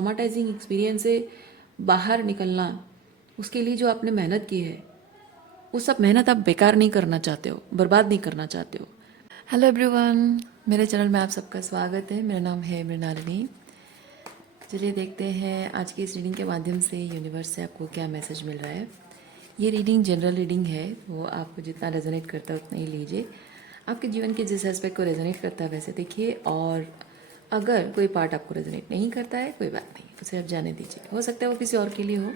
ट्रॉमाटाइजिंग experience से बाहर निकलना, उसके लिए जो आपने मेहनत की है वो सब मेहनत आप बेकार नहीं करना चाहते हो, बर्बाद नहीं करना चाहते हो। हेलो एवरीवन, मेरे चैनल में आप सबका स्वागत है। मेरा नाम है मृणालिनी। चलिए देखते हैं आज की इस रीडिंग के माध्यम से यूनिवर्स से आपको क्या मैसेज मिल रहा है। ये रीडिंग जनरल रीडिंग है, वो आपको जितना रेजोनेट करता है उतना ही लीजिए। आपके जीवन के जिस एस्पेक्ट को रेजोनेट करता है वैसे देखिए, और अगर कोई पार्ट आपको रेजोनेट नहीं करता है कोई बात नहीं, उसे आप जाने दीजिए। हो सकता है वो किसी और के लिए हो,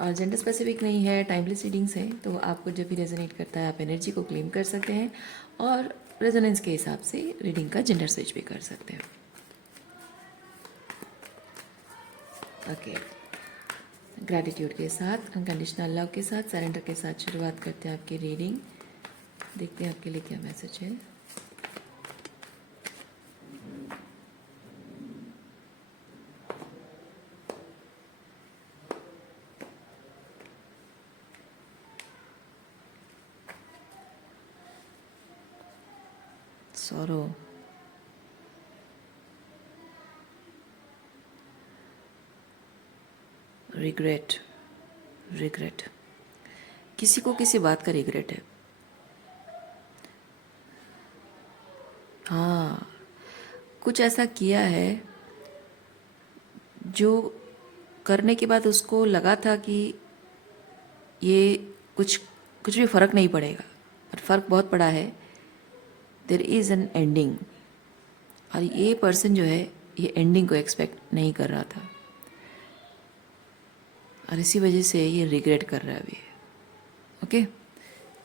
और जेंडर स्पेसिफिक नहीं है, टाइमलेस रीडिंग्स है। तो आपको जब भी रेजोनेट करता है आप एनर्जी को क्लेम कर सकते हैं और रेजोनेंस के हिसाब से रीडिंग का जेंडर स्विच भी कर सकते हैं। ओके, ग्रैटिट्यूड के साथ, अनकंडीशनल लव के साथ, सरेंडर के साथ शुरुआत करते हैं आपकी रीडिंग। देखते हैं आपके लिए क्या मैसेज है। सॉरो, रिग्रेट, रिग्रेट, किसी को किसी बात का रिग्रेट है। हाँ, कुछ ऐसा किया है जो करने के बाद उसको लगा था कि ये कुछ कुछ भी फ़र्क नहीं पड़ेगा, पर फ़र्क बहुत पड़ा है। देयर इज़ एन एंडिंग, और ये पर्सन जो है ये एंडिंग को एक्सपेक्ट नहीं कर रहा था, और इसी वजह से ये रिग्रेट कर रहा है अभी। ओके,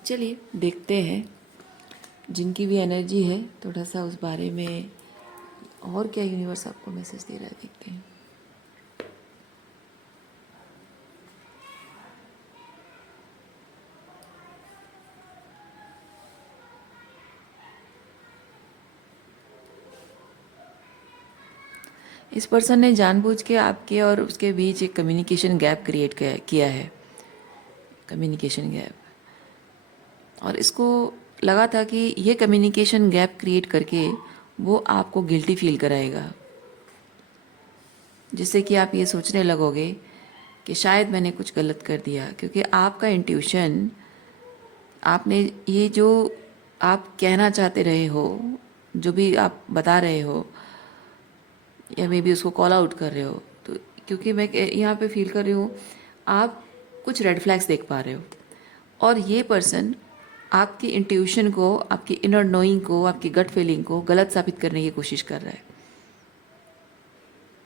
चलिए देखते हैं जिनकी भी एनर्जी है थोड़ा सा उस बारे में और क्या यूनिवर्स आपको मैसेज दे रहा है, देखते हैं। इस पर्सन ने जानबूझ के आपके और उसके बीच एक कम्युनिकेशन गैप क्रिएट किया है, कम्युनिकेशन गैप, और इसको लगा था कि ये कम्युनिकेशन गैप क्रिएट करके वो आपको गिल्टी फील कराएगा, जिससे कि आप ये सोचने लगोगे कि शायद मैंने कुछ गलत कर दिया। क्योंकि आपका इंट्यूशन, आपने ये जो आप कहना चाहते रहे हो, जो भी आप बता रहे हो, या मे बी उसको कॉल आउट कर रहे हो, तो क्योंकि मैं यहाँ पे फील कर रही हूँ आप कुछ रेड फ्लैग्स देख पा रहे हो, और ये पर्सन आपकी इंट्यूशन को, आपकी इनर नोइंग को, आपकी गट फीलिंग को गलत साबित करने की कोशिश कर रहा है।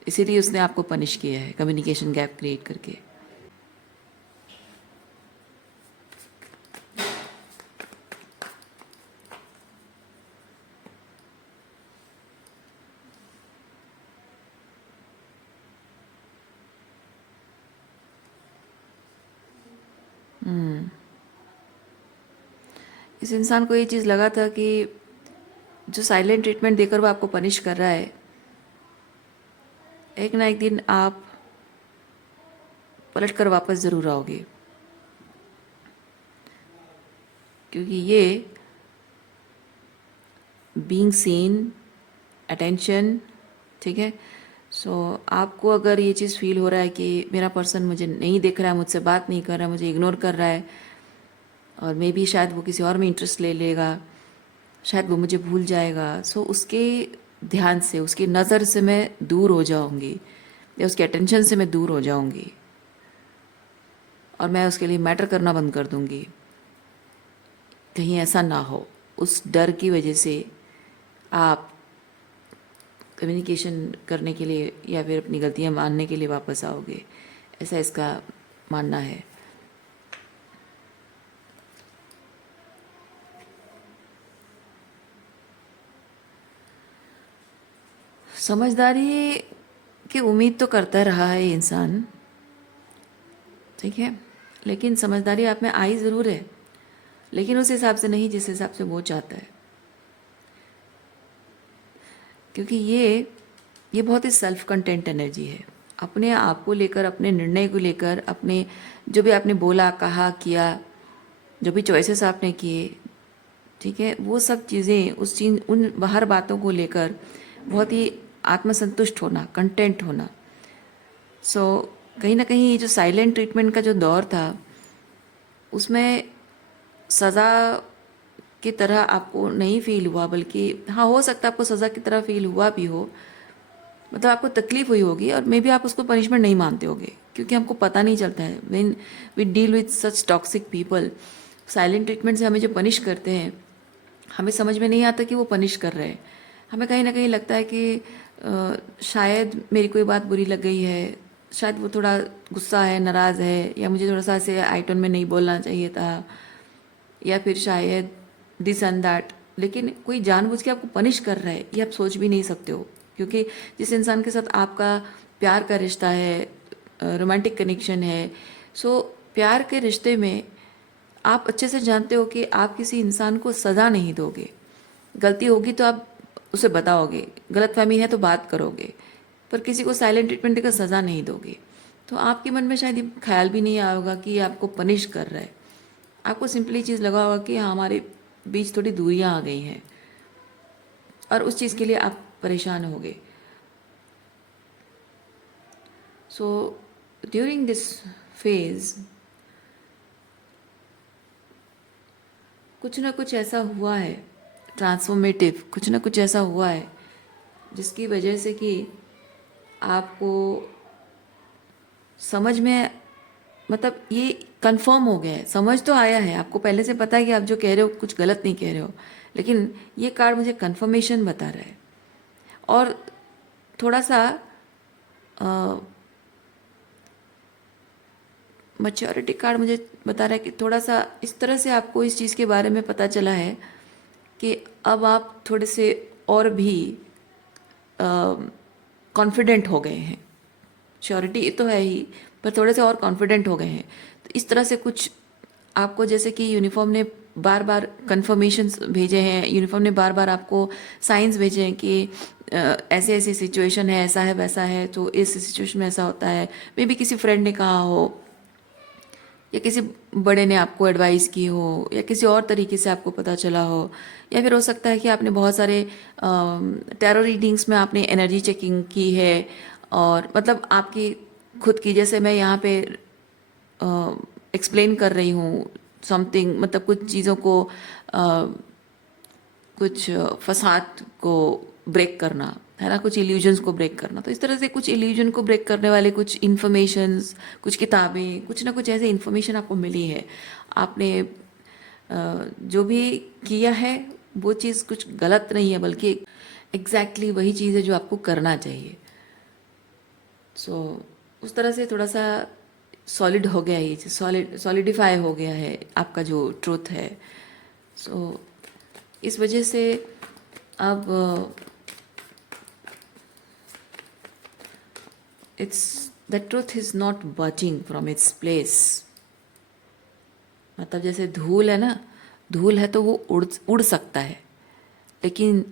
इसीलिए उसने आपको पनिश किया है कम्युनिकेशन गैप क्रिएट करके। इस इंसान को ये चीज़ लगा था कि जो साइलेंट ट्रीटमेंट देकर वो आपको पनिश कर रहा है, एक ना एक दिन आप पलट कर वापस ज़रूर आओगे। क्योंकि ये बीइंग सीन, अटेंशन, ठीक है। सो आपको अगर ये चीज़ फील हो रहा है कि मेरा पर्सन मुझे नहीं देख रहा है, मुझसे बात नहीं कर रहा है, मुझे इग्नोर कर रहा है, और मे बी शायद वो किसी और में इंटरेस्ट ले लेगा, शायद वो मुझे भूल जाएगा, सो उसके ध्यान से, उसकी नज़र से मैं दूर हो जाऊंगी, या उसके अटेंशन से मैं दूर हो जाऊंगी, और मैं उसके लिए मैटर करना बंद कर दूंगी। कहीं ऐसा ना हो, उस डर की वजह से आप कम्युनिकेशन करने के लिए या फिर अपनी गलतियां मानने के लिए वापस आओगे, ऐसा इसका मानना है। समझदारी की उम्मीद तो करता रहा है इंसान, ठीक है, लेकिन समझदारी आप में आई ज़रूर है, लेकिन उस हिसाब से नहीं जिस हिसाब से वो चाहता है। क्योंकि ये बहुत ही सेल्फ कंटेंट एनर्जी है, अपने आप को लेकर, अपने निर्णय को लेकर, अपने जो भी आपने बोला, कहा, किया, जो भी चॉइसेस आपने किए, ठीक है, वो सब चीज़ें, उन बाहर बातों को लेकर बहुत ही आत्मसंतुष्ट होना, कंटेंट होना, सो कहीं ना कहीं ये जो साइलेंट ट्रीटमेंट का जो दौर था उसमें सज़ा की तरह आपको नहीं फील हुआ, बल्कि हाँ हो सकता है आपको सज़ा की तरह फील हुआ भी हो, मतलब आपको तकलीफ हुई होगी और मे बी आप उसको पनिशमेंट नहीं मानते होगे क्योंकि हमको पता नहीं चलता है when we deal with such toxic people. Silent treatment से हमें जो पनिश करते हैं हमें समझ में नहीं आता कि वो पनिश कर रहे हैं। हमें कहीं ना कहीं लगता है कि शायद मेरी कोई बात बुरी लग गई है, शायद वो थोड़ा गुस्सा है, नाराज़ है, या मुझे थोड़ा सा ऐसे आई टोन में नहीं बोलना चाहिए था, या फिर शायद दिस एंड दैट। लेकिन कोई जानबूझ के आपको पनिश कर रहा है ये आप सोच भी नहीं सकते हो, क्योंकि जिस इंसान के साथ आपका प्यार का रिश्ता है, रोमांटिक कनेक्शन है, सो प्यार के रिश्ते में आप अच्छे से जानते हो कि आप किसी इंसान को सज़ा नहीं दोगे। गलती होगी तो आप उसे बताओगे, गलतफहमी है तो बात करोगे, पर किसी को साइलेंट ट्रीटमेंट देकर सज़ा नहीं दोगे। तो आपके मन में शायद ये ख्याल भी नहीं आएगा कि ये आपको पनिश कर रहा है। आपको सिंपली चीज़ लगा होगा कि हाँ हमारे बीच थोड़ी दूरियां आ गई हैं, और उस चीज़ के लिए आप परेशान होगे। सो ड्यूरिंग दिस फेज कुछ ना कुछ ऐसा हुआ है ट्रांसफॉर्मेटिव, कुछ ना कुछ ऐसा हुआ है जिसकी वजह से कि आपको समझ में, मतलब ये कंफर्म हो गया है, समझ तो आया है, आपको पहले से पता है कि आप जो कह रहे हो कुछ गलत नहीं कह रहे हो, लेकिन ये कार्ड मुझे कंफर्मेशन बता रहा है। और थोड़ा सा मैच्योरिटी कार्ड मुझे बता रहा है कि थोड़ा सा इस तरह से आपको इस चीज़ के बारे में पता चला है कि अब आप थोड़े से और भी कॉन्फिडेंट हो गए हैं। श्योरिटी तो है ही, पर थोड़े से और कॉन्फिडेंट हो गए हैं। तो इस तरह से कुछ आपको, जैसे कि यूनिफॉर्म ने बार बार कंफर्मेशंस भेजे हैं, यूनिफॉर्म ने बार बार आपको साइंस भेजे हैं कि ऐसे ऐसी सिचुएशन है, ऐसा है वैसा है, तो इस सिचुएशन में ऐसा होता है। मे बी किसी फ्रेंड ने कहा हो, या किसी बड़े ने आपको एडवाइस की हो, या किसी और तरीके से आपको पता चला हो, या फिर हो सकता है कि आपने बहुत सारे टैरो रीडिंग्स में आपने एनर्जी चेकिंग की है, और मतलब आपकी खुद की, जैसे मैं यहाँ पे एक्सप्लेन कर रही हूँ समथिंग, मतलब कुछ चीज़ों को कुछ फसाद को ब्रेक करना है ना, कुछ इल्यूजन्स को ब्रेक करना। तो इस तरह से कुछ इल्यूजन को ब्रेक करने वाले कुछ इन्फॉर्मेशंस, कुछ किताबें, कुछ ना कुछ ऐसे इन्फॉर्मेशन आपको मिली है। आपने जो भी किया है वो चीज़ कुछ गलत नहीं है, बल्कि एग्जैक्टली वही चीज़ है जो आपको करना चाहिए। सो उस तरह से थोड़ा सा सॉलिड हो गया, ये सॉलिडिफाई हो गया है आपका जो ट्रूथ है। सो इस वजह से अब it's the truth is not budging from its place. मतलब जैसे धूल है ना, धूल है तो वो उड़ सकता है, लेकिन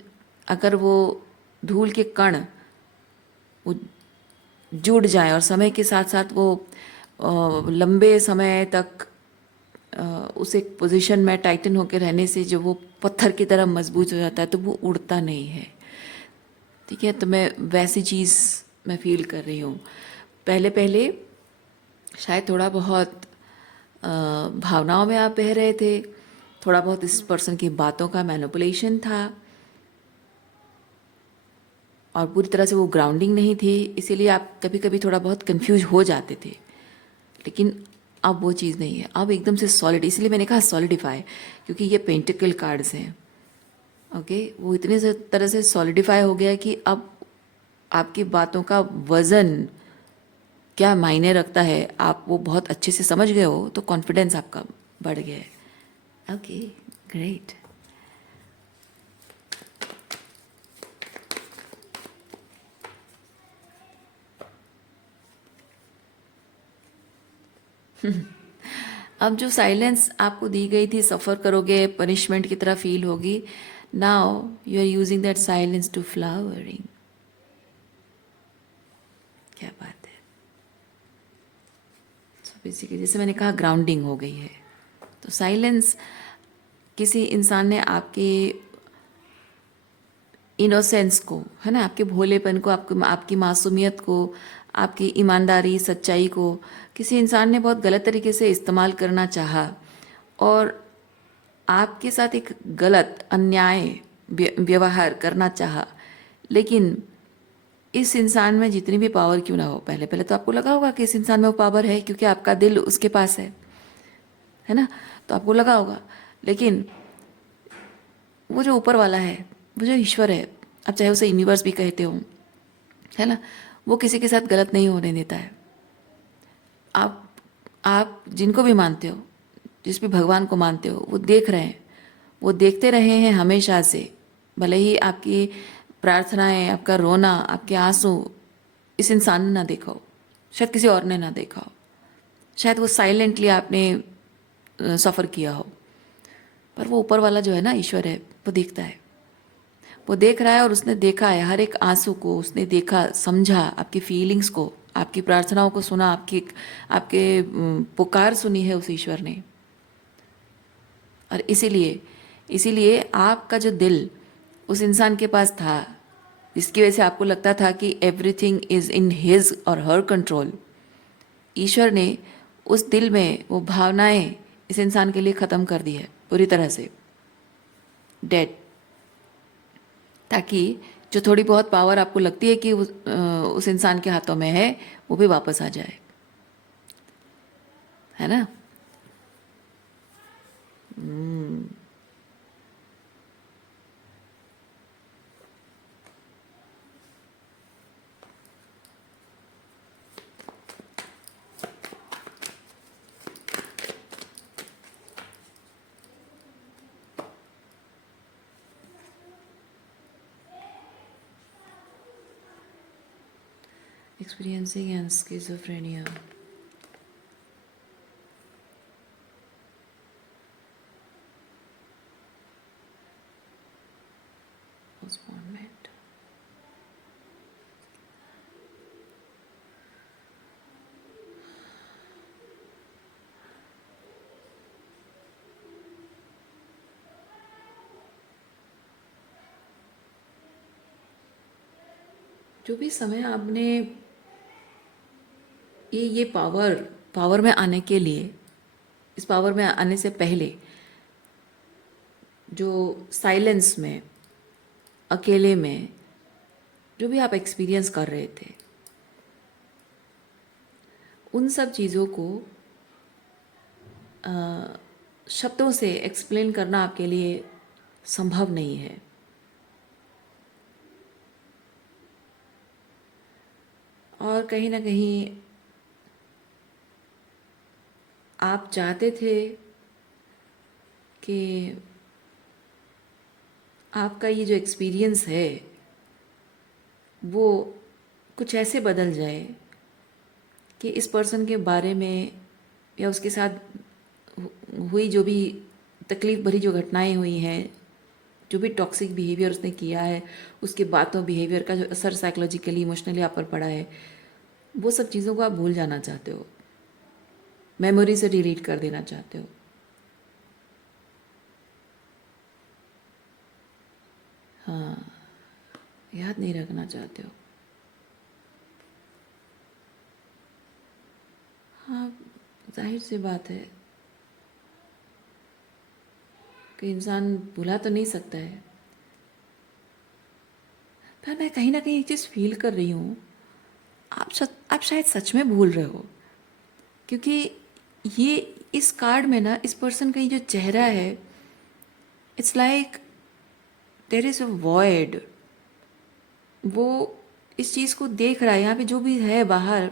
अगर वो धूल के कण वो जुड़ जाए और समय के साथ साथ वो लंबे समय तक उस एक पोजीशन में टाइटन होकर रहने से जो वो पत्थर की तरह मजबूत हो जाता है, तो वो उड़ता नहीं है। ठीक है, तो मैं वैसी चीज़ मैं फील कर रही हूँ। पहले पहले शायद थोड़ा बहुत भावनाओं में आप बह रहे थे, थोड़ा बहुत इस पर्सन की बातों का मैनिपुलेशन था, और पूरी तरह से वो ग्राउंडिंग नहीं थी, इसीलिए आप कभी कभी थोड़ा बहुत कंफ्यूज हो जाते थे। लेकिन अब वो चीज़ नहीं है, अब एकदम से सॉलिड, इसलिए मैंने कहा सॉलिडिफाई, क्योंकि ये पेंटिकल कार्ड्स हैं। ओके, वो इतने तरह से सॉलिडिफाई हो गया कि अब आपकी बातों का वज़न क्या मायने रखता है आप वो बहुत अच्छे से समझ गए हो, तो कॉन्फिडेंस आपका बढ़ गया है। Okay, great. अब जो साइलेंस आपको दी गई थी, सफ़र करोगे, पनिशमेंट की तरह फील होगी। Now you are using that silence to flowering. क्या बात है। सो बेसिकली जैसे मैंने कहा, ग्राउंडिंग हो गई है। तो साइलेंस, किसी इंसान ने आपके इनोसेंस को, है ना, आपके भोलेपन को, आपकी मासूमियत को, आपकी ईमानदारी, सच्चाई को किसी इंसान ने बहुत गलत तरीके से इस्तेमाल करना चाहा और आपके साथ एक गलत अन्याय व्यवहार करना चाहा, लेकिन इस इंसान में जितनी भी पावर क्यों ना हो, पहले पहले तो आपको लगा होगा कि इस इंसान में वो पावर है क्योंकि आपका दिल उसके पास है ना, तो आपको लगा होगा। लेकिन वो जो ऊपर वाला है, वो जो ईश्वर है, आप चाहे उसे यूनिवर्स भी कहते हो, है ना, वो किसी के साथ गलत नहीं होने देता है। आप जिनको भी मानते हो, जिस भी भगवान को मानते हो, वो देख रहे हैं, वो देखते रहे हैं हमेशा से। भले ही आपकी प्रार्थनाएं, आपका रोना, आपके आंसू इस इंसान ने ना देखा हो, शायद किसी और ने ना देखा हो, शायद वो साइलेंटली आपने सफ़र किया हो, पर वो ऊपर वाला जो है ना, ईश्वर है, वो देखता है, वो देख रहा है और उसने देखा है हर एक आंसू को, उसने देखा, समझा आपकी फीलिंग्स को, आपकी प्रार्थनाओं को सुना, आपकी आपके पुकार सुनी है उस ईश्वर ने। और इसीलिए इसीलिए आपका जो दिल उस इंसान के पास था, जिसकी वजह से आपको लगता था कि एवरीथिंग इज़ इन हिज और हर कंट्रोल, ईश्वर ने उस दिल में वो भावनाएं इस इंसान के लिए ख़त्म कर दी है पूरी तरह से, डेड, ताकि जो थोड़ी बहुत पावर आपको लगती है कि उस इंसान के हाथों में है, वो भी वापस आ जाए, है ना। Experiencing and schizophrenia. Postponement. जो भी समय आपने ये पावर में आने के लिए, इस पावर में आने से पहले जो साइलेंस में, अकेले में जो भी आप एक्सपीरियंस कर रहे थे, उन सब चीज़ों को शब्दों से एक्सप्लेन करना आपके लिए संभव नहीं है। और कहीं ना कहीं आप चाहते थे कि आपका ये जो एक्सपीरियंस है वो कुछ ऐसे बदल जाए कि इस पर्सन के बारे में या उसके साथ हुई जो भी तकलीफ़ भरी जो घटनाएं हुई हैं, जो भी टॉक्सिक बिहेवियर उसने किया है, उसके बातों बिहेवियर का जो असर साइकोलॉजिकली, इमोशनली आप पर पड़ा है, वो सब चीज़ों को आप भूल जाना चाहते हो, मेमोरी से डिलीट कर देना चाहते हो। हाँ, याद नहीं रखना चाहते हो। हाँ, जाहिर सी बात है कि इंसान भुला तो नहीं सकता है, पर मैं कहीं ना कहीं एक चीज़ फील कर रही हूँ, आप शायद सच में भूल रहे हो, क्योंकि ये इस कार्ड में ना, इस पर्सन का ये जो चेहरा है, it's like there is a void. वो इस चीज़ को देख रहा है, यहाँ पे जो भी है बाहर,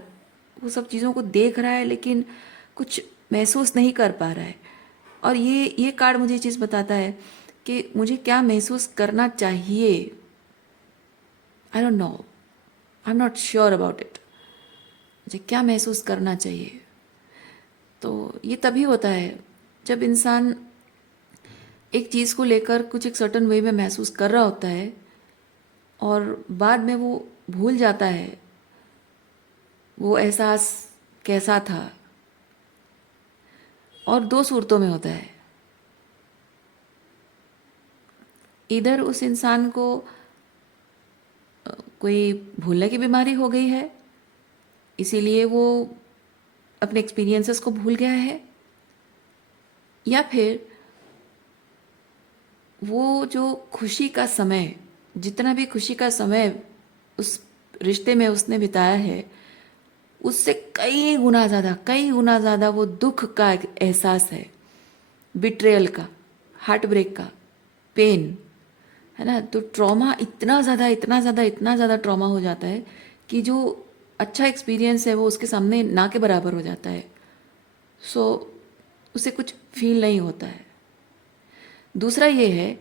वो सब चीज़ों को देख रहा है, लेकिन कुछ महसूस नहीं कर पा रहा है। और ये कार्ड मुझे ये चीज़ बताता है कि मुझे क्या महसूस करना चाहिए। I don't know, I am not sure about it, मुझे क्या महसूस करना चाहिए। तो ये तभी होता है जब इंसान एक चीज़ को लेकर कुछ एक सर्टन वे में महसूस कर रहा होता है और बाद में वो भूल जाता है वो एहसास कैसा था। और दो सूरतों में होता है, इधर उस इंसान को कोई भूलने की बीमारी हो गई है, इसीलिए वो अपने एक्सपीरियंसेस को भूल गया है, या फिर वो जो खुशी का समय, जितना भी खुशी का समय उस रिश्ते में उसने बिताया है, उससे कई गुना ज़्यादा वो दुख का एक एहसास है, बिट्रेयल का, हार्ट ब्रेक का, पेन, है ना। तो ट्रॉमा इतना ज़्यादा ट्रॉमा हो जाता है कि जो अच्छा एक्सपीरियंस है वो उसके सामने ना के बराबर हो जाता है। सो उसे कुछ फील नहीं होता है। दूसरा ये है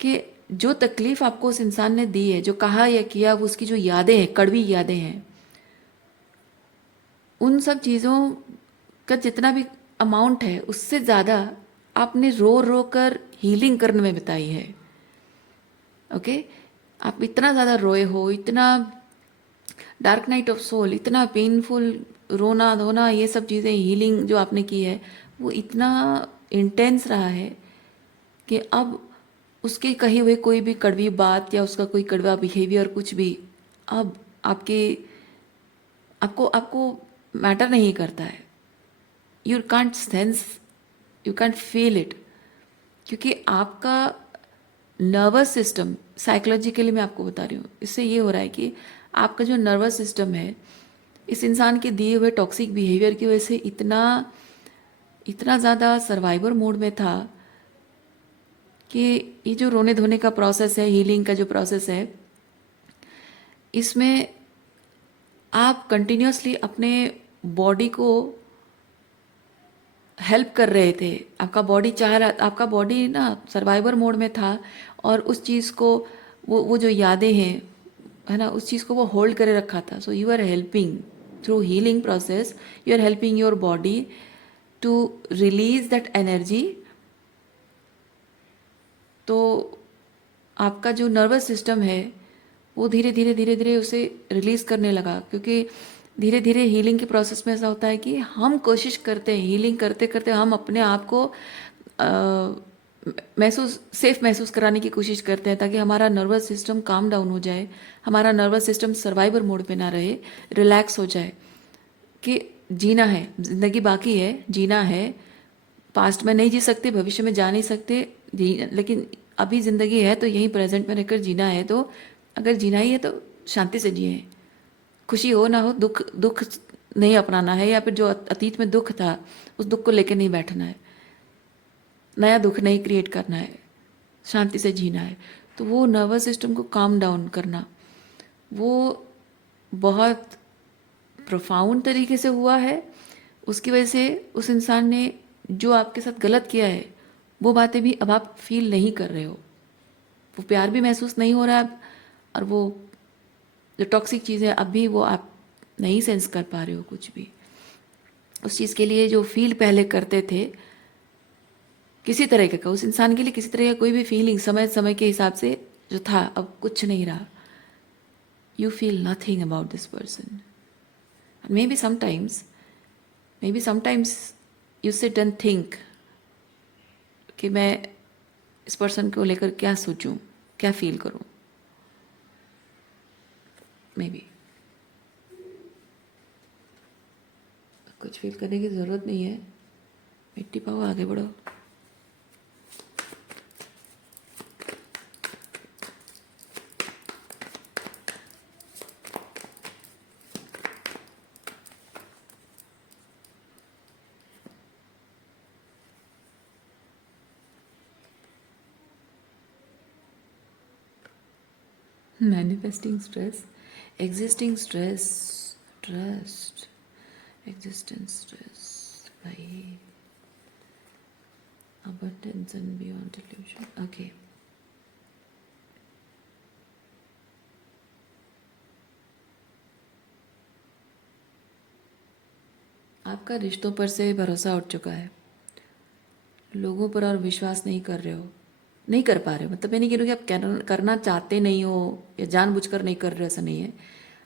कि जो तकलीफ़ आपको उस इंसान ने दी है, जो कहा या किया, वो उसकी जो यादें हैं, कड़वी यादें हैं, उन सब चीज़ों का जितना भी अमाउंट है उससे ज़्यादा आपने रो रो कर हीलिंग करने में बिताई है। ओके, आप इतना ज़्यादा रोए हो, इतना डार्क नाइट ऑफ सोल, इतना पेनफुल रोना धोना, ये सब चीज़ें हीलिंग जो आपने की है वो इतना इंटेंस रहा है कि अब उसके कही हुए कोई भी कड़वी बात या उसका कोई कड़वा बिहेवियर कुछ भी अब आपके आपको आपको मैटर नहीं करता है। You can't sense, you can't feel it, क्योंकि आपका नर्वस सिस्टम, साइकोलॉजिकली मैं आपको बता रही हूँ, इससे ये हो रहा है कि आपका जो नर्वस सिस्टम है इस इंसान के दिए हुए टॉक्सिक बिहेवियर की वजह से इतना इतना ज़्यादा सर्वाइवर मोड में था कि ये जो रोने धोने का प्रोसेस है, हीलिंग का जो प्रोसेस है, इसमें आप कंटिन्यूसली अपने बॉडी को हेल्प कर रहे थे। आपका बॉडी चाह रहा, आपका बॉडी ना सर्वाइवर मोड में था और उस चीज़ को वो जो यादें हैं, है ना, उस चीज़ को वो होल्ड करे रखा था। So you are helping through healing process, you are helping your body to release that energy. तो आपका जो नर्वस सिस्टम है वो धीरे धीरे उसे रिलीज़ करने लगा, क्योंकि धीरे धीरे हीलिंग के प्रोसेस में ऐसा होता है कि हम कोशिश करते हैं, हीलिंग करते करते हम अपने आप को सेफ महसूस कराने की कोशिश करते हैं ताकि हमारा नर्वस सिस्टम काम डाउन हो जाए, हमारा नर्वस सिस्टम सर्वाइवर मोड पे ना रहे, रिलैक्स हो जाए कि जीना है, ज़िंदगी बाकी है, जीना है। पास्ट में नहीं जी सकते, भविष्य में जा नहीं सकते, लेकिन अभी ज़िंदगी है तो यहीं प्रेजेंट में रहकर जीना है। तो अगर जीना ही है तो शांति से जिए, खुशी हो ना हो, दुख दुख नहीं अपनाना है, या फिर जो अतीत में दुख था उस दुख को लेकर नहीं बैठना है, नया दुख नहीं क्रिएट करना है, शांति से जीना है। तो वो नर्वस सिस्टम को काम डाउन करना वो बहुत प्रोफाउंड तरीके से हुआ है। उसकी वजह से उस इंसान ने जो आपके साथ गलत किया है वो बातें भी अब आप फील नहीं कर रहे हो, वो प्यार भी महसूस नहीं हो रहा है अब, और वो जो टॉक्सिक चीज़ें अब भी वो आप नहीं सेंस कर पा रहे हो कुछ भी। उस चीज़ के लिए जो फील पहले करते थे किसी तरह का, उस इंसान के लिए किसी तरह का कोई भी फीलिंग समय समय के हिसाब से जो था अब कुछ नहीं रहा। You feel nothing about this person. maybe sometimes maybe sometimes you sit and think कि मैं इस पर्सन को लेकर क्या सोचूं, क्या फील करूं। मे बी कुछ फील करने की ज़रूरत नहीं है, मिट्टी पाओ, आगे बढ़ो। Manifesting stress, existing stress, trust, existence stress, भाई abundance and beyond illusion. Okay. आपका रिश्तों पर से भरोसा उठ चुका है, लोगों पर और विश्वास नहीं कर रहे हो, नहीं कर पा रहे हो। मतलब मैं नहीं कह रही कि आप करना चाहते नहीं हो या जानबूझकर नहीं कर रहे हो, ऐसा नहीं है,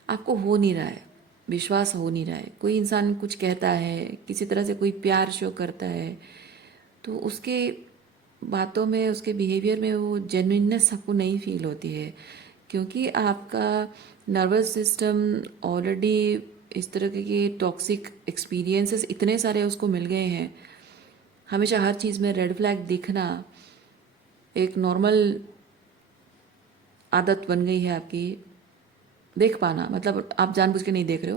आपको हो नहीं रहा है, विश्वास हो नहीं रहा है। कोई इंसान कुछ कहता है, किसी तरह से कोई प्यार शो करता है, तो उसके बातों में, उसके बिहेवियर में वो जेन्युइननेस आपको नहीं फील होती है, क्योंकि आपका नर्वस सिस्टम ऑलरेडी इस तरह के टॉक्सिक एक्सपीरियंसेस इतने सारे उसको मिल गए हैं। हमेशा हर चीज़ में रेड फ्लैग दिखना एक नॉर्मल आदत बन गई है आपकी। देख पाना मतलब आप जानबूझ के नहीं देख रहे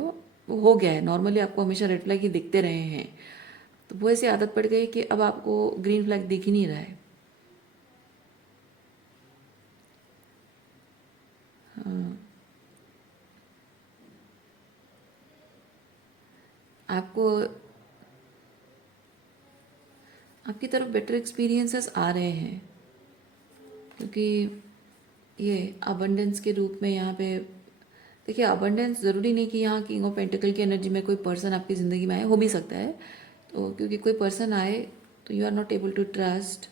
वो हो गया है नॉर्मली, आपको हमेशा रेड फ्लैग ही दिखते रहे हैं, तो वो ऐसी आदत पड़ गई कि अब आपको ग्रीन फ्लैग दिख ही नहीं रहा है। हाँ, आपको आपकी तरफ बेटर एक्सपीरियंसेस आ रहे हैं, क्योंकि ये अबंडेंस के रूप में यहाँ पे देखिए। अबंडेंस ज़रूरी नहीं कि यहाँ किंग ऑफ पेंटिकल की एनर्जी में कोई पर्सन आपकी ज़िंदगी में आए, हो भी सकता है। तो क्योंकि कोई पर्सन आए तो you are not able to trust,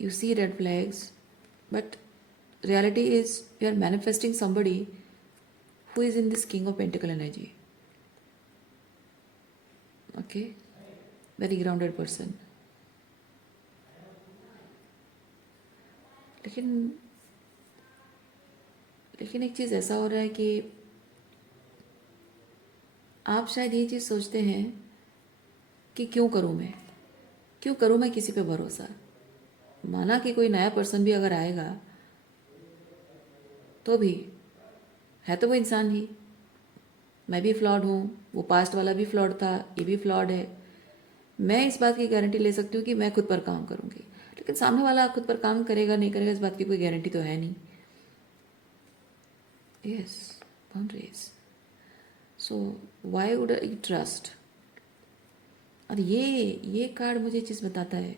you see red flags, but reality is you are manifesting somebody who is in this king of pentacle energy. Okay, very grounded person. लेकिन लेकिन एक चीज़ ऐसा हो रहा है कि आप शायद ये चीज़ सोचते हैं कि क्यों करूँ मैं किसी पे भरोसा। माना कि कोई नया पर्सन भी अगर आएगा तो भी है तो वो इंसान ही, मैं भी फ्लॉड हूँ, वो पास्ट वाला भी फ्लॉड था, ये भी फ्लॉड है। मैं इस बात की गारंटी ले सकती हूँ कि मैं खुद पर काम करूँगी, लेकिन सामने वाला खुद पर काम करेगा नहीं करेगा इस बात की कोई गारंटी तो है नहीं। Yes, boundaries. So why would I trust. और ये कार्ड मुझे चीज़ बताता है,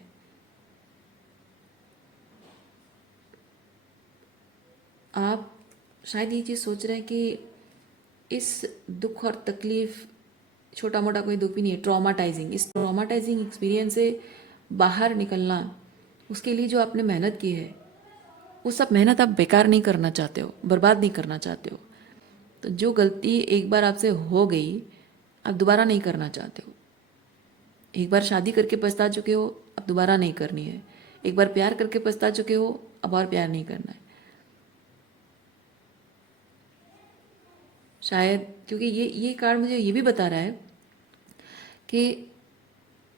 आप शायद ये चीज़ सोच रहे हैं कि इस दुख और तकलीफ, छोटा मोटा कोई दुख भी नहीं है, ट्रॉमाटाइजिंग, इस ट्रॉमाटाइजिंग एक्सपीरियंस से बाहर निकलना, उसके लिए जो आपने मेहनत की है वो सब मेहनत आप बेकार नहीं करना चाहते हो, बर्बाद नहीं करना चाहते हो। तो जो गलती एक बार आपसे हो गई आप दोबारा नहीं करना चाहते हो। एक बार शादी करके पछता चुके हो, अब दोबारा नहीं करनी है। एक बार प्यार करके पछता चुके हो, अब और प्यार नहीं करना है। शायद क्योंकि ये कार्ड मुझे ये भी बता रहा है कि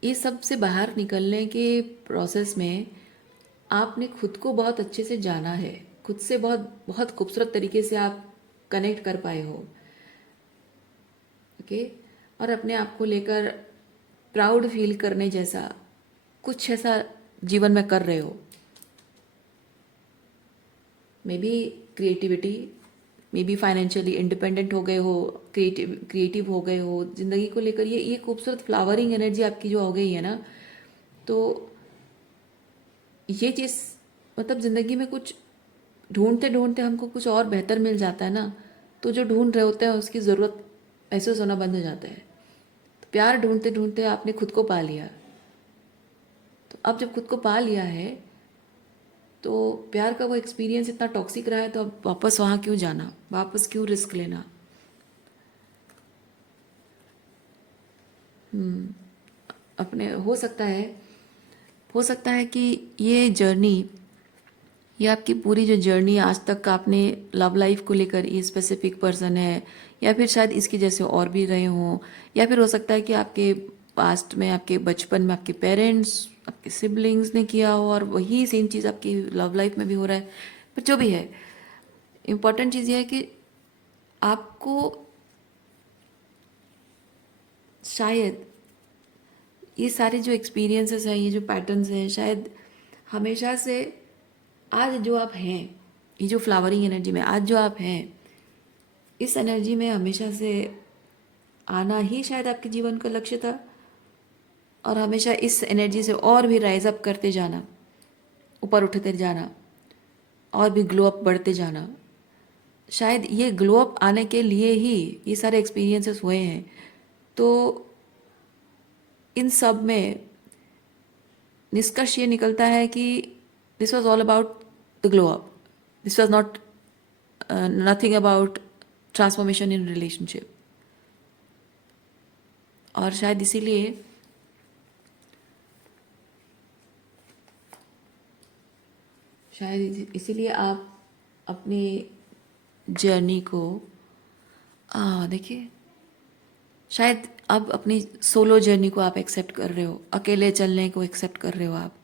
ये सब से बाहर निकलने के प्रोसेस में आपने खुद को बहुत अच्छे से जाना है, खुद से बहुत बहुत खूबसूरत तरीके से आप कनेक्ट कर पाए हो। ओके, और अपने आप को लेकर प्राउड फील करने जैसा कुछ ऐसा जीवन में कर रहे हो। May be creativity, may be financially independent हो गए हो, क्रिएटिव हो गए हो जिंदगी को लेकर। ये खूबसूरत फ्लावरिंग एनर्जी आपकी जो हो गई है ना, तो ये चीज़ मतलब ज़िंदगी में कुछ ढूंढते ढूंढते हमको कुछ और बेहतर मिल जाता है ना, तो जो ढूंढ रहे होते हैं उसकी ज़रूरत महसूस होना बंद हो जाता है। तो प्यार ढूंढते ढूंढते आपने खुद को पा लिया, तो अब जब खुद को पा लिया है तो प्यार का वो एक्सपीरियंस इतना टॉक्सिक रहा है, तो अब वापस वहाँ क्यों जाना, वापस क्यों रिस्क लेना। अपने हो सकता है कि ये आपकी पूरी जो जर्नी आज तक का आपने लव लाइफ को लेकर, ये स्पेसिफिक पर्सन है या फिर शायद इसकी जैसे और भी रहे हों, या फिर हो सकता है कि आपके पास्ट में, आपके बचपन में आपके पेरेंट्स, आपके सिबलिंग्स ने किया हो और वही सेम चीज़ आपकी लव लाइफ में भी हो रहा है। पर जो भी है, इम्पॉर्टेंट चीज़ ये है कि आपको शायद ये सारे जो एक्सपीरियंसेस हैं, ये जो पैटर्न्स हैं, शायद हमेशा से आज जो आप हैं, ये जो फ्लावरिंग एनर्जी में आज जो आप हैं, इस एनर्जी में हमेशा से आना ही शायद आपके जीवन का लक्ष्य था। और हमेशा इस एनर्जी से और भी राइज अप करते जाना, ऊपर उठते जाना, और भी ग्लो अप बढ़ते जाना। शायद ये ग्लो अप आने के लिए ही ये सारे एक्सपीरियंसेस हुए हैं। तो इन सब में निष्कर्ष ये निकलता है कि this was all about the glow up, this was not nothing about transformation in relationship. और शायद इसीलिए आप अपनी जर्नी को देखिए, शायद अब अपनी सोलो जर्नी को आप एक्सेप्ट कर रहे हो, अकेले चलने को एक्सेप्ट कर रहे हो आप।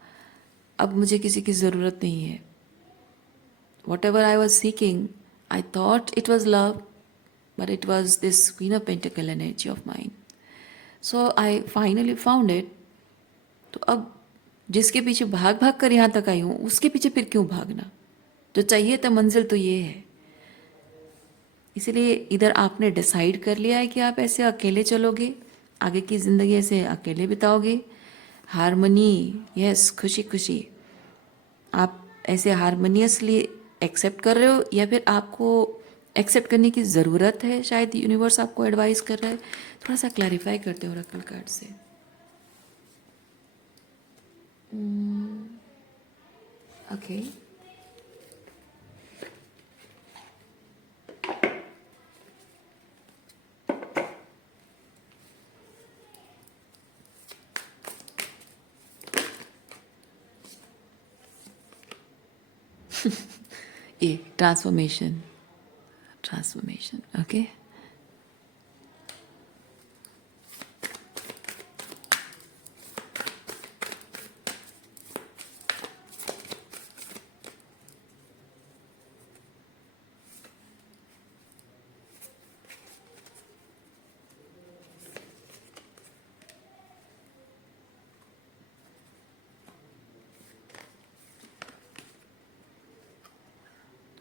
अब मुझे किसी की ज़रूरत नहीं है। What ever I was seeking, I thought it was love, but it was this Queen of Pentacle energy of mine. So I finally found it. तो अब जिसके पीछे भाग भाग कर यहाँ तक आई हूँ, उसके पीछे फिर क्यों भागना? जो चाहिए था मंजिल तो ये है। इसीलिए इधर आपने डिसाइड कर लिया है कि आप ऐसे अकेले चलोगे, आगे की ज़िंदगी ऐसे अकेले बिताओगे। हारमोनी, यस, खुशी खुशी। आप ऐसे हारमोनियसली एक्सेप्ट कर रहे हो, या फिर आपको एक्सेप्ट करने की ज़रूरत है? शायद यूनिवर्स आपको एडवाइस कर रहा है। थोड़ा सा क्लैरिफाई करते हो ओरेकल कार्ड से। ओके, ये ट्रांसफॉर्मेशन, ट्रांसफॉर्मेशन, ओके।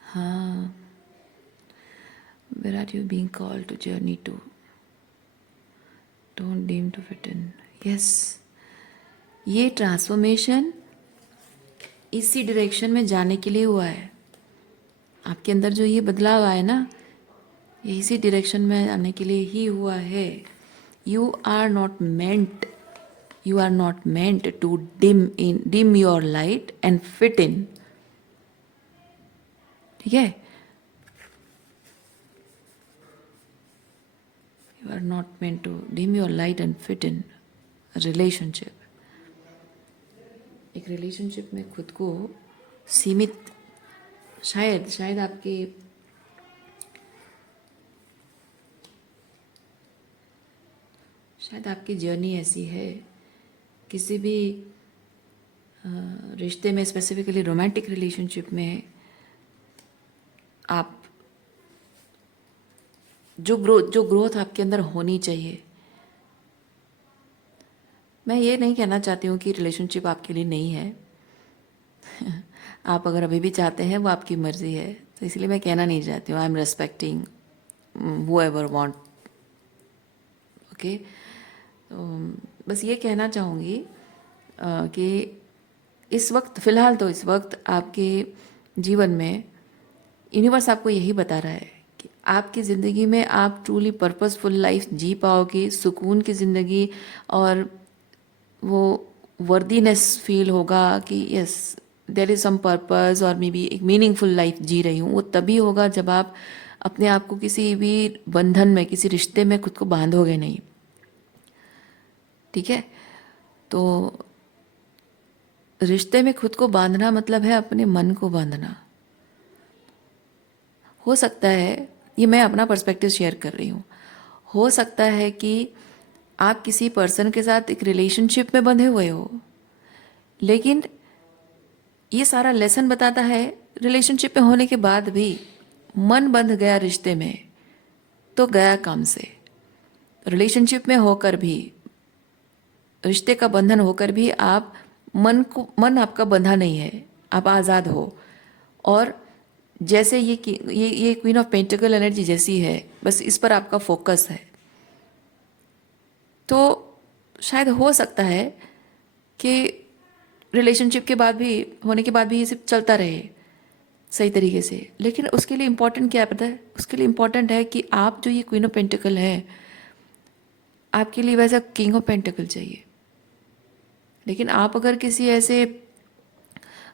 हाँ, where are you being called to journey to? Don't deem to fit in. Yes, ये ट्रांसफॉर्मेशन इसी डायरेक्शन में जाने के लिए हुआ है। आपके अंदर जो ये बदलाव आया ना, ये इसी डायरेक्शन में आने के लिए ही हुआ है। You are not meant, you are not meant to dim your light and fit in. ठीक है, you are not meant to dim your light and fit in relationship. एक रिलेशनशिप में खुद को सीमित, शायद शायद आपके शायद आपकी जर्नी ऐसी है, किसी भी रिश्ते में, स्पेसिफिकली रोमांटिक रिलेशनशिप में, आप जो ग्रोथ आपके अंदर होनी चाहिए। मैं ये नहीं कहना चाहती हूँ कि रिलेशनशिप आपके लिए नहीं है। आप अगर अभी भी चाहते हैं, वो आपकी मर्ज़ी है। तो इसलिए मैं कहना नहीं चाहती हूँ, I am respecting who ever want. Okay, तो बस ये कहना चाहूँगी कि इस वक्त, फ़िलहाल तो इस वक्त आपके जीवन में यूनिवर्स आपको यही बता रहा है कि आपकी ज़िंदगी में आप ट्रूली पर्पसफुल लाइफ जी पाओगे, सुकून की ज़िंदगी, और वो वर्दीनेस फील होगा कि yes there is some purpose, और मे बी एक मीनिंगफुल लाइफ जी रही हूँ। वो तभी होगा जब आप अपने आप को किसी भी बंधन में, किसी रिश्ते में खुद को बांधोगे नहीं। ठीक है, तो रिश्ते में खुद को बांधना मतलब है अपने मन को बांधना। हो सकता है, ये मैं अपना पर्सपेक्टिव शेयर कर रही हूँ, हो सकता है कि आप किसी पर्सन के साथ एक रिलेशनशिप में बंधे हुए हो, लेकिन ये सारा लेसन बताता है रिलेशनशिप में होने के बाद भी मन बंध गया रिश्ते में, तो गया काम से। रिलेशनशिप में होकर भी, रिश्ते का बंधन होकर भी आप मन आपका बंधा नहीं है, आप आज़ाद हो। और जैसे ये क्वीन ऑफ पेंटिकल एनर्जी जैसी है, बस इस पर आपका फोकस है, तो शायद हो सकता है कि रिलेशनशिप के बाद भी, होने के बाद भी ये सिर्फ चलता रहे सही तरीके से। लेकिन उसके लिए इम्पोर्टेंट क्या है पता है? उसके लिए इम्पोर्टेंट है कि आप जो ये क्वीन ऑफ पेंटिकल है, आपके लिए वैसा किंग ऑफ पेंटिकल चाहिए। लेकिन आप अगर किसी ऐसे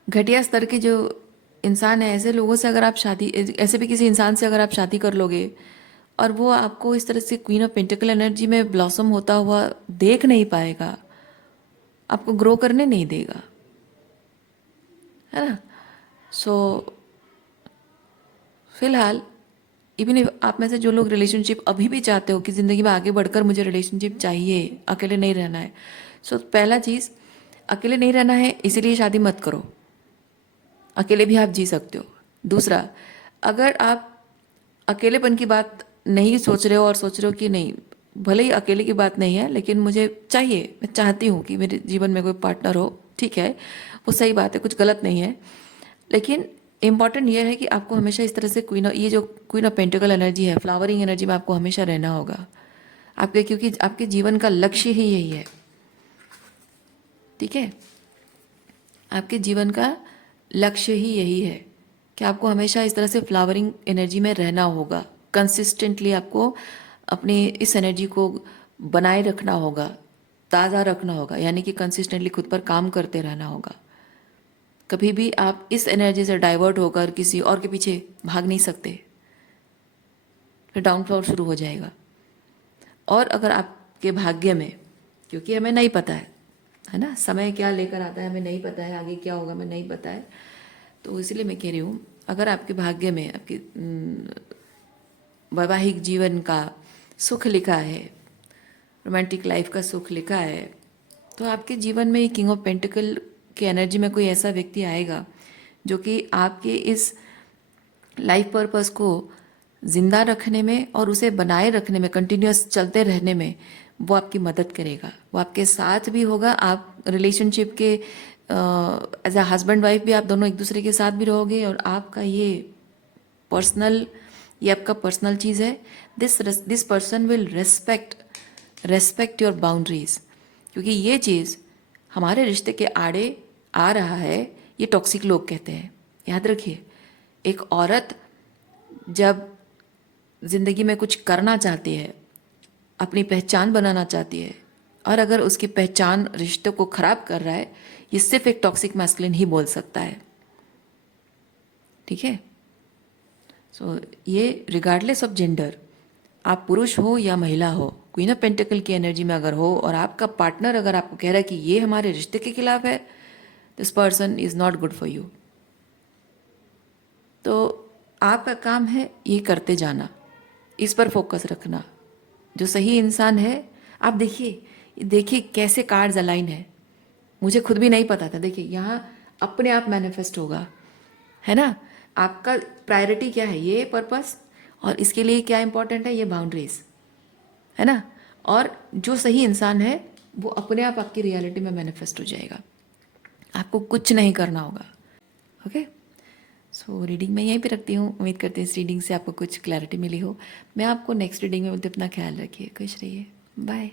घटिया स्तर के जो इंसान है, ऐसे लोगों से अगर आप शादी, ऐसे भी किसी इंसान से अगर आप शादी कर लोगे और वो आपको इस तरह से क्वीन ऑफ पेंटिकल एनर्जी में ब्लॉसम होता हुआ देख नहीं पाएगा, आपको ग्रो करने नहीं देगा, है ना। सो फिलहाल इवन आप में से जो लोग रिलेशनशिप अभी भी चाहते हो कि ज़िंदगी में आगे बढ़कर मुझे रिलेशनशिप चाहिए, अकेले नहीं रहना है, सो पहला चीज़, अकेले नहीं रहना है इसीलिए शादी मत करो, अकेले भी आप जी सकते हो। दूसरा, अगर आप अकेलेपन की बात नहीं सोच रहे हो और सोच रहे हो कि नहीं, भले ही अकेले की बात नहीं है लेकिन मुझे चाहिए, मैं चाहती हूँ कि मेरे जीवन में कोई पार्टनर हो, ठीक है, वो सही बात है, कुछ गलत नहीं है। लेकिन इम्पॉर्टेंट यह है कि आपको हमेशा इस तरह से ये जो क्वीन ऑफ पेंटिकल एनर्जी है, फ्लावरिंग एनर्जी में आपको हमेशा रहना होगा आपके, क्योंकि आपके जीवन का लक्ष्य ही यही है, ठीक है। आपके जीवन का लक्ष्य ही यही है कि आपको हमेशा इस तरह से फ्लावरिंग एनर्जी में रहना होगा, कंसिस्टेंटली आपको अपनी इस एनर्जी को बनाए रखना होगा, ताज़ा रखना होगा, यानी कि कंसिस्टेंटली खुद पर काम करते रहना होगा। कभी भी आप इस एनर्जी से डाइवर्ट होकर किसी और के पीछे भाग नहीं सकते, फिर डाउनफॉल शुरू हो जाएगा। और अगर आपके भाग्य में, क्योंकि हमें नहीं पता है ना, समय क्या लेकर आता है हमें नहीं पता है, आगे क्या होगा हमें नहीं पता है, तो इसलिए मैं कह रही हूँ, अगर आपके भाग्य में आपके वैवाहिक जीवन का सुख लिखा है, रोमांटिक लाइफ का सुख लिखा है, तो आपके जीवन में किंग ऑफ पेंटिकल की एनर्जी में कोई ऐसा व्यक्ति आएगा जो कि आपके इस लाइफ पर्पस को जिंदा रखने में और उसे बनाए रखने में, कंटिन्यूअस चलते रहने में वो आपकी मदद करेगा, वो आपके साथ भी होगा। आप रिलेशनशिप के एज अ हस्बैंड वाइफ भी आप दोनों एक दूसरे के साथ भी रहोगे, और आपका पर्सनल ये आपका पर्सनल चीज़ है। This person will respect your boundaries, क्योंकि ये चीज़ हमारे रिश्ते के आड़े आ रहा है, ये टॉक्सिक लोग कहते हैं। याद रखिए, एक औरत जब जिंदगी में कुछ करना चाहती है, अपनी पहचान बनाना चाहती है, और अगर उसकी पहचान रिश्तों को खराब कर रहा है, ये सिर्फ एक टॉक्सिक मैस्कुलिन ही बोल सकता है, ठीक है। सो ये रिगार्डलेस ऑफ जेंडर, आप पुरुष हो या महिला हो, क्वीन ऑफ पेंटिकल की एनर्जी में अगर हो और आपका पार्टनर अगर आपको कह रहा है कि ये हमारे रिश्ते के खिलाफ है, this person is not good for you. तो आपका काम है ये करते जाना, इस पर फोकस रखना। जो सही इंसान है, आप देखिए देखिए कैसे कार्ड्स अलाइन है, मुझे खुद भी नहीं पता था। देखिए यहाँ अपने आप मैनिफेस्ट होगा, है ना। आपका प्रायोरिटी क्या है, ये पर्पस, और इसके लिए क्या इंपॉर्टेंट है, ये बाउंड्रीज, है ना। और जो सही इंसान है वो अपने आप आपकी रियलिटी में मैनिफेस्ट हो जाएगा, आपको कुछ नहीं करना होगा। ओके, सो रीडिंग मैं यहीं पे रखती हूँ। उम्मीद करती हूँ इस रीडिंग से आपको कुछ क्लैरिटी मिली हो। मैं आपको नेक्स्ट रीडिंग में बोलते अपना ख्याल रखिए, खुश रहिए, बाय।